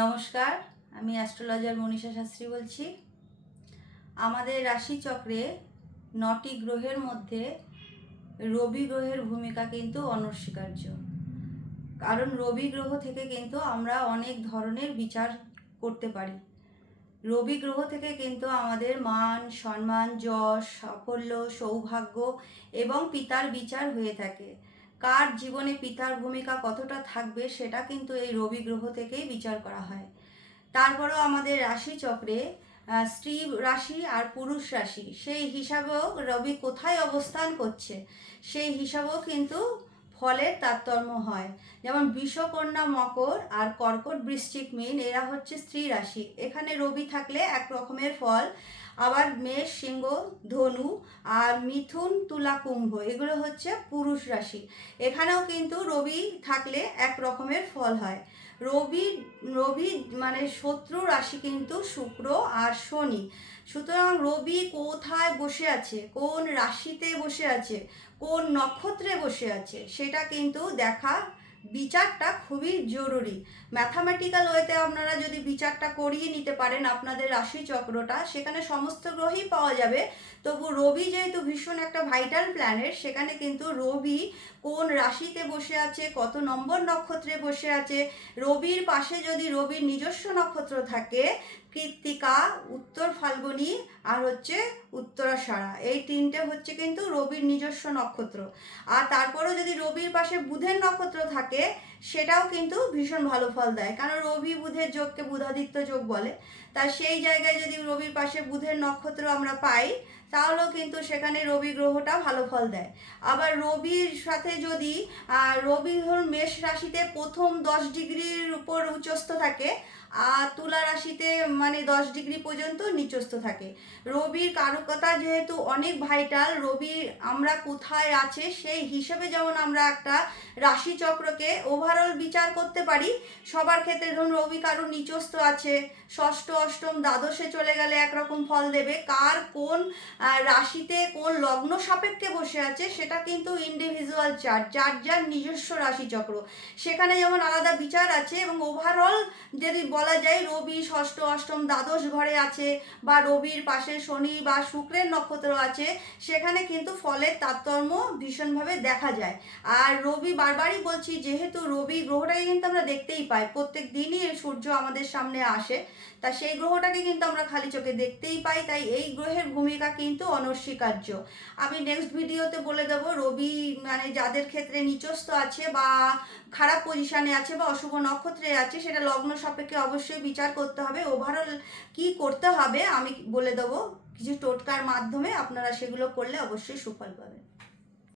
নমস্কার, আমি অ্যাস্ট্রোলজার মনীষা শাস্ত্রী বলছি। আমাদের রাশিচক্রে 9টি গ্রহের মধ্যে রবি গ্রহের ভূমিকা কিন্তু অনস্বীকার্য। কারণ রবি গ্রহ থেকে কিন্তু আমরা অনেক ধরনের বিচার করতে পারি। রবি গ্রহ থেকে কিন্তু আমাদের মান, সম্মান, যশ, সাফল্য, সৌভাগ্য এবং পিতার বিচার হয়ে থাকে। কার জীবনে পিতার ভূমিকা কতটা থাকবে সেটা কিন্তু এই রবি গ্রহ থেকেই বিচার করা হয়। তারপরেও আমাদের রাশিচক্রে স্ত্রী রাশি আর পুরুষ রাশি সেই হিসাবেও রবি কোথায় অবস্থান করছে সেই হিসাবেও কিন্তু ফলের তারতম্য হয়। যেমন বৃষকন্যা, মকর আর কর্কট, বৃশ্চিক, মীন এরা হচ্ছে স্ত্রী রাশি। এখানে রবি থাকলে এক রকমের ফল। আবার মেষ, সিংহ, ধনু আর মিথুন, তুলা, কুম্ভ এগুলো হচ্ছে পুরুষ রাশি। এখানেও কিন্তু রবি থাকলে এক রকমের ফল হয়। রবি রবি মানে শত্রু রাশি কিন্তু শুক্র আর শনি। সুতরাং রবি কোথায় বসে আছে, কোন রাশিতে বসে আছে, কোন নক্ষত্রে বসে আছে সেটা কিন্তু দেখা, বিচারটা খুবই জরুরি। ম্যাথামেটিক্যাল ওয়েতে আপনারা যদি বিচারটা করিয়ে নিতে পারেন আপনাদের রাশিচক্রটা, সেখানে সমস্ত গ্রহই পাওয়া যাবে। তবু রবি যেহেতু ভীষণ একটা ভাইটাল প্ল্যানেট, সেখানে কিন্তু রবি কোন রাশিতে বসে আছে, কত নম্বর নক্ষত্রে বসে আছে, রবির পাশে যদি রবির নিজস্ব নক্ষত্র থাকে কৃত্তিকা, উত্তর ফাল্গুনী আর হচ্ছে উত্তরাষাঢ়া, এই তিনটে হচ্ছে কিন্তু রবির নিজস্ব নক্ষত্র। আর তারপরেও যদি রবির পাশে বুধের নক্ষত্র থাকে সেটাও কিন্তু ভীষণ ভালো ফল দেয়, কারণ রবি বুধের যোগকে বুধাদিত্য যোগ বলে। তা সেই জায়গায় যদি রবির পাশে বুধের নক্ষত্র আমরা পাই তাহলেও কিন্তু সেখানে রবি গ্রহটা ভালো ফল দেয়। আবার রবির সাথে যদি রবি ধরুন মেষ রাশিতে প্রথম 10 ডিগ্রির উপর উচ্চস্থ থাকে আর তুলা রাশিতে মানে 10 ডিগ্রি পর্যন্ত নিচস্থ থাকে। রবির কারকতা যেহেতু অনেক ভাইটাল, রবি আমরা কোথায় আছে সেই হিসেবে যেমন আমরা একটা রাশিচক্রকে ওভারঅল বিচার করতে পারি। সবার ক্ষেত্রে ধরুন রবি কারোর নিচস্থ আছে, ষষ্ঠ, অষ্টম, দ্বাদশে চলে গেলে একরকম ফল দেবে। কার কোন রাশিতে কোন লগ্ন সাপেক্ষে বসে আছে সেটা কিন্তু ইন্ডিভিজুয়াল চার্ট, যার যার নিজস্ব রাশিচক্র, সেখানে যেমন আলাদা বিচার আছে। এবং ওভারঅল যদি বলা যায় রবি ষষ্ঠ, অষ্টম, দ্বাদশ ঘরে আছে বা রবির পাশে শনি বা শুক্রের নক্ষত্র আছে, সেখানে কিন্তু ফলের তারতম্য ভীষণভাবে দেখা যায়। আর রবি বারবারই বলছি, যেহেতু রবি গ্রহটাকে কিন্তু আমরা দেখতেই পাই, প্রত্যেক দিনই সূর্য আমাদের সামনে আসে, তা সেই গ্রহটাকে কিন্তু আমরা খালি চোখে দেখতেই পাই। তাই এই গ্রহের ভূমিকা কিন্তু অনস্বীকার্য। আমি নেক্সট ভিডিওতে বলে দেবো রবি মানে যাদের ক্ষেত্রে নিচস্থ আছে বা খারাপ পজিশানে আছে বা অশুভ নক্ষত্রে আছে সেটা লগ্ন সাপেক্ষে অবশ্যই বিচার করতে হবে। ওভারঅল কি করতে হবে আমি বলে দেবো কিছু টোটকার মাধ্যমে, আপনারা সেগুলো করলে অবশ্যই সুফল পাবেন।